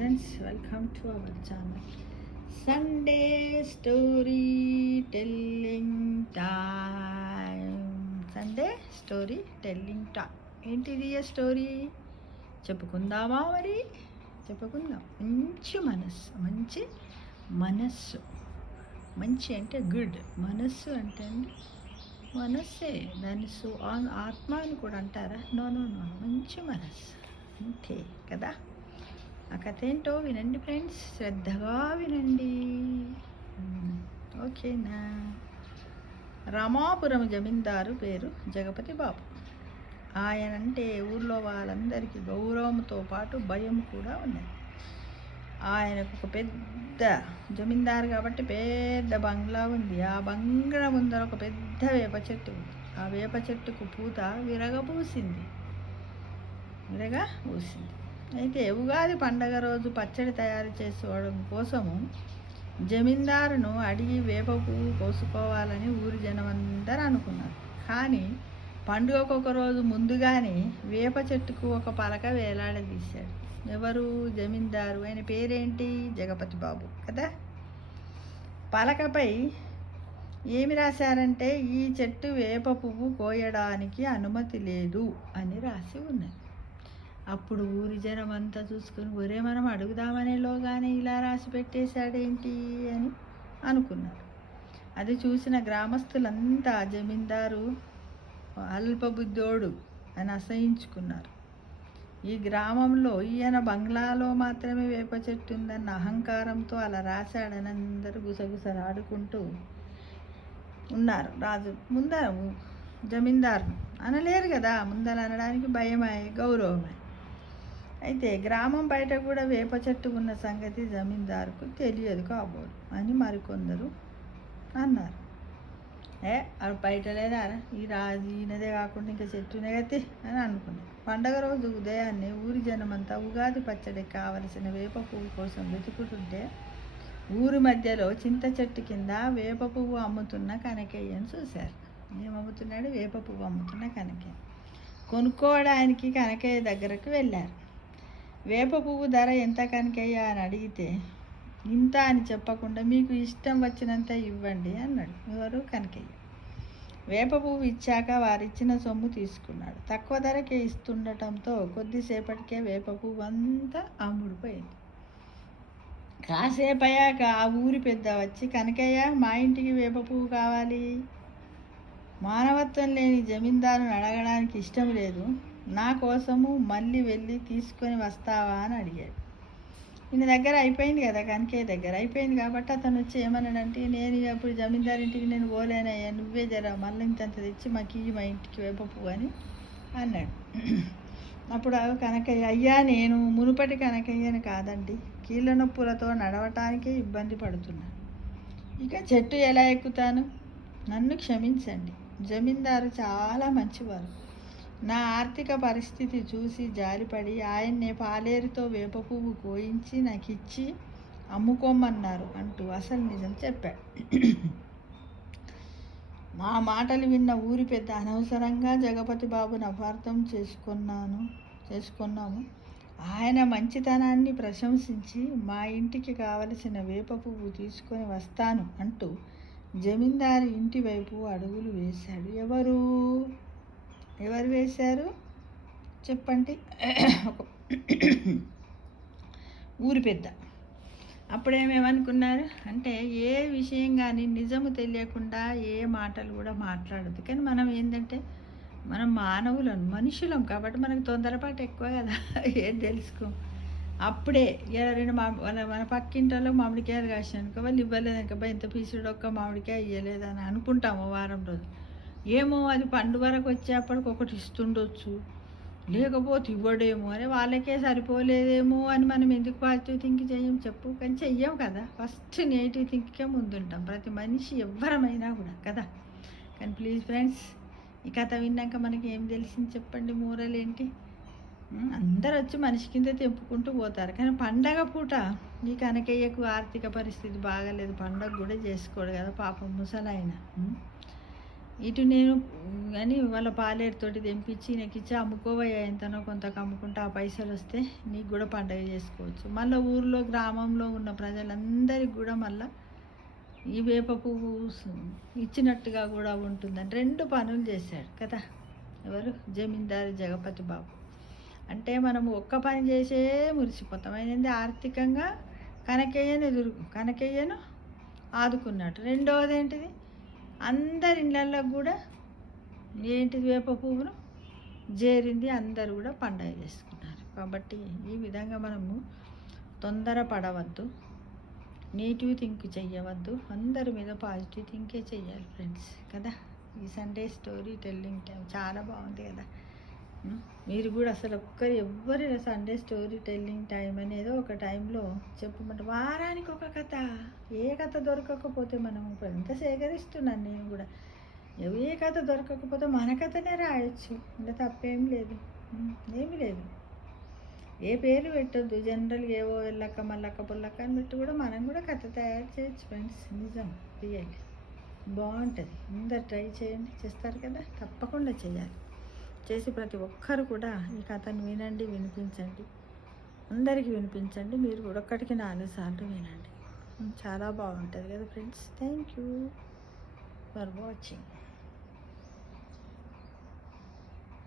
Friends, welcome to our channel Sunday story telling time. Sunday story telling time. ఏంటిది ఆ story? చెప్పుకుందామా? మరి చెప్పుకుందాం. మనస్సు మంచి అంటే గుడ్, మనస్సు అంటే మనస్సే. దాన్ని ఆత్మ అని కూడా అంటారా? నో, మంచి మనస్సు అంతే కదా. ఆ కథ ఏంటో వినండి ఫ్రెండ్స్, శ్రద్ధగా వినండి. ఓకేనా? రామాపురం జమీందారు పేరు జగపతి బాబు. ఆయనంటే ఊర్లో వాళ్ళందరికీ గౌరవంతో పాటు భయం కూడా ఉన్నది. ఆయనకు ఒక పెద్ద జమీందారు కాబట్టి పెద్ద బంగ్లా ఉంది. ఆ బంగ్లా ముందర ఒక పెద్ద వేప చెట్టు ఉంది. ఆ వేప చెట్టుకు పూత విరగపూసింది. అయితే ఉగాది పండగ రోజు పచ్చడి తయారు చేసుకోవడం కోసము జమీందారును అడిగి వేప పువ్వు కోసుకోవాలని ఊరి జనమందరూ అనుకున్నారు. కానీ పండుగకు ఒక రోజు ముందుగానే వేప చెట్టుకు ఒక పలక వేలాడదీశాడు. ఎవరు? జమీందారు. ఆయన పేరేంటి? జగపతి బాబు కదా. పలకపై ఏమి రాశారంటే, ఈ చెట్టు వేప పువ్వు కోయడానికి అనుమతి లేదు అని రాసి ఉన్నది. అప్పుడు ఊరి జనం అంతా చూసుకుని, ఒరే మనం అడుగుదామనేలోగానే ఇలా రాసి పెట్టేశాడేంటి అని అనుకున్నారు. అది చూసిన గ్రామస్తులంతా జమీందారు అల్పబుద్ధోడు అని అసహించుకున్నారు. ఈ గ్రామంలో ఈయన బంగ్లాలో మాత్రమే వేప చెట్టు ఉందన్న అహంకారంతో అలా రాశాడని అందరూ గుసగుసలాడుకుంటూ ఉన్నారు. రాజు ముందర జమీందారు అనలేరు కదా, ముందర అనడానికి భయమే, గౌరవమే. అయితే గ్రామం బయట కూడా వేప చెట్టు ఉన్న సంగతి జమీందారుకు తెలియదు కాబోలు అని మరికొందరు అన్నారు. అది బయట లేదా, ఈ రాజు ఈయనదే కాకుండా ఇంకా చెట్టునే గతి అని అనుకున్నారు. పండగ రోజు ఉదయాన్నే ఊరి జనమంతా ఉగాది పచ్చడికి కావలసిన వేప పువ్వు కోసం వెతుకుతుంటే ఊరి మధ్యలో చింత చెట్టు కింద వేప పువ్వు అమ్ముతున్న కనకయ్యను చూశారు. ఏమమ్ముతున్నాడు? వేప పువ్వు అమ్ముతున్న కనకయ్య. కొనుక్కోవడానికి కనకయ్య దగ్గరకు వెళ్ళారు. వేప పువ్వు ధర ఎంత కనకయ్య అని అడిగితే, ఇంత అని చెప్పకుండా మీకు ఇష్టం వచ్చినంత ఇవ్వండి అన్నాడు. ఎవరు? కనకయ్య. వేప పువ్వు ఇచ్చాక వారిచ్చిన సొమ్ము తీసుకున్నాడు. తక్కువ ధరకే ఇస్తుండటంతో కొద్దిసేపటికే వేప పువ్వు అంతా అమ్ముడిపోయింది. కాసేపు అయ్యాక ఆ ఊరి పెద్ద వచ్చి, కనకయ్య, మా ఇంటికి వేప పువ్వు కావాలి. మానవత్వం లేని జమీందారుని అడగడానికి ఇష్టం లేదు, నా కోసము మళ్ళీ వెళ్ళి తీసుకొని వస్తావా అని అడిగాడు. ఈయన దగ్గర అయిపోయింది కదా, కనకయ్య దగ్గర అయిపోయింది కాబట్టి అతను వచ్చి ఏమన్నాడంటే, నేను అప్పుడు జమీందారు ఇంటికి నేను పోలేనయ్యా, నువ్వే జర మళ్ళీ ఇంతంత తెచ్చి మాకు మా ఇంటికి వేప పువ్వు అని అన్నాడు. అప్పుడు కనకయ్య, అయ్యా నేను మునుపటి కనకయ్యని కాదండి, కీళ్ళ నొప్పులతో నడవటానికే ఇబ్బంది పడుతున్నాను, ఇక చెట్టు ఎలా ఎక్కుతాను, నన్ను క్షమించండి. జమీందారు చాలా మంచివారు. నా ఆర్థిక పరిస్థితి చూసి జాలిపడి ఆయన్నే పాలేరుతో వేప పువ్వు కోయించి నాకు ఇచ్చి అమ్ముకోమన్నారు అంటూ అసలు నిజం చెప్పాడు. మా మాటలు విన్న ఊరి పెద్ద, అనవసరంగా జగపతి బాబుని అపార్థం చేసుకున్నాము. ఆయన మంచితనాన్ని ప్రశంసించి మా ఇంటికి కావలసిన వేప పువ్వు తీసుకొని వస్తాను అంటూ జమీందారు ఇంటి వైపు అడుగులు వేశాడు. ఎవరు వేశారు చెప్పండి? ఊరి పెద్ద. అప్పుడేమేమనుకున్నారు అంటే, ఏ విషయం కానీ నిజము తెలియకుండా ఏ మాటలు కూడా మాట్లాడద్దు. కానీ మనం ఏంటంటే, మనం మనుషులం కాబట్టి మనకు తొందరపాటు ఎక్కువ కదా, ఏం తెలుసుకో. అప్పుడే మన పక్కింటలో మామిడికాయలు కాసినాక వాళ్ళు ఇవ్వలేదనుక, ఇంత పీసుడు ఒక్క మామిడికాయ ఇవ్వలేదని అనుకుంటాము వారం రోజు. ఏమో అది పండు వరకు వచ్చేప్పటికి ఒకటి ఇస్తుండొచ్చు, లేకపోతే ఇవ్వడేమో, అని వాళ్ళకే సరిపోలేదేమో అని మనం ఎందుకు పాజిటివ్ థింక్ చేయం చెప్పు? కానీ చెయ్యం కదా. ఫస్ట్ నెగిటివ్ థింక్కే ముందుంటాం ప్రతి మనిషి, ఎవ్వరమైనా కూడా కదా. కానీ ప్లీజ్ ఫ్రెండ్స్, ఈ కథ విన్నాక మనకి ఏం తెలిసింది చెప్పండి? మోరల్ ఏంటి? అందరు వచ్చి మనిషి కింద తెంపుకుంటూ పోతారు. కానీ పండగ పూట ఈ కనకయ్యకు ఆర్థిక పరిస్థితి బాగాలేదు, పండగ కూడా చేసుకోడు కదా పాపం ముసలాయన. ఇటు నేను అని వాళ్ళ పాలేరుతోటి తెంపించి నాకు ఇచ్చి అమ్ముకోవయ్యా ఎంతనో కొంత అమ్ముకుంటే ఆ పైసలు వస్తే నీకు కూడా పండగ చేసుకోవచ్చు. మళ్ళీ ఊర్లో గ్రామంలో ఉన్న ప్రజలందరికీ కూడా మళ్ళీ ఈ వేప పువ్వు ఇచ్చినట్టుగా కూడా ఉంటుందని 2 పనులు చేశాడు కదా ఎవరు, జమీందారు జగపతి బాబు. అంటే మనం ఒక్క పని చేసే మురిసిపోతాం. అయింది ఆర్థికంగా కనకయ్యను ఆదుకున్నాడు. రెండవది ఏంటిది, అందరి ఇళ్ళల్లో కూడా ఏంటిది వేప పువ్వును చేరింది, అందరూ కూడా పండగ చేసుకున్నారు. కాబట్టి ఈ విధంగా మనము తొందరపడవద్దు, నెగిటివ్ థింక్ చెయ్యవద్దు, అందరి మీద పాజిటివ్ థింకే చెయ్యాలి ఫ్రెండ్స్ కదా. ఈ సండే స్టోరీ టెల్లింగ్ టైం చాలా బాగుంది కదా. మీరు కూడా అసలు ఎవ్వరి సండే స్టోరీ టెల్లింగ్ టైం అనేది ఒక టైంలో చెప్పమంటే వారానికి ఒక కథ, ఏ కథ దొరకకపోతే మనం ఎంత సేకరిస్తున్నాను నేను కూడా, ఏ కథ దొరకకపోతే మన కథనే రాయొచ్చు, ఇంకా తప్పేం లేదు, ఏమీ లేదు. ఏ పేరు పెట్టద్దు, జనరల్గా ఏవో వెళ్ళక్క మల్లక్క పుల్లక్క అని పెట్టి కూడా మనం కూడా కథ తయారు చేయొచ్చు ఫ్రెండ్స్. నిజం, రియల్లీ బాగుంటుంది. అందరు ట్రై చేయండి, చేస్తారు కదా, తప్పకుండా చేయాలి. చేసి ప్రతి ఒక్కరు కూడా ఈ కథను వినండి, వినిపించండి, అందరికీ వినిపించండి. మీరు కూడా 1కి 4 సార్లు వినండి, చాలా బాగుంటుంది కదా friends. Thank you for watching.